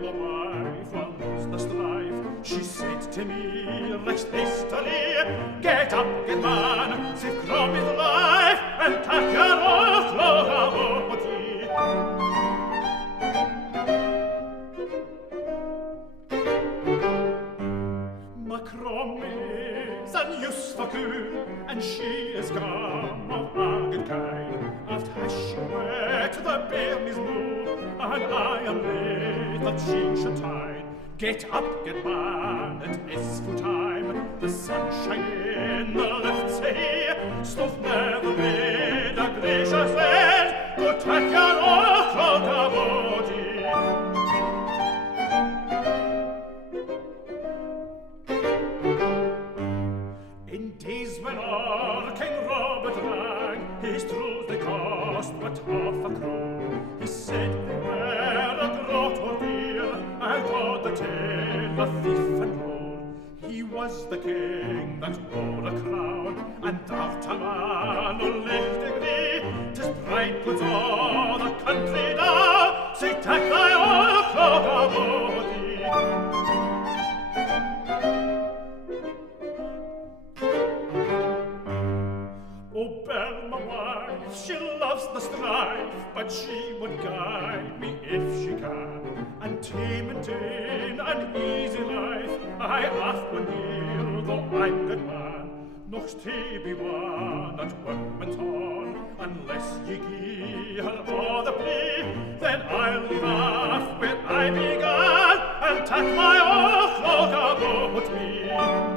my wife, I'll lose the strife. She said to me, recht hastily, get up, get man, save Crombie's life, and take your oath, Lord, about ye. Ma Crombie's unuseful coon, and she is gone of arrogant kind. After she went to the bairnies moo, and I am late that she should tide. Get up, get man, it is full time. The sunshine in the left say, stuff never made a gracious end. Go take your oath, Clough-a-Bodie. In days when our King Robert rang, his truth they cost but half a crown. He said they were a grot or dear, and got the tale of thief and roll. He was the king that wore a crown, and thou'rt a man o' late degree. 'Tis pride puts all the country down, say take thy oath, Clough-a-Bodie. Oh, Belle, my wife, she loves the strife, but she would guide me if she can, and tame and in an easy life. I ask one year, though I'm good man, noch to be one at workman's on, unless ye gie her all the plea, then I'll leave off where I began, and take my oath, Clough-a-Bodie.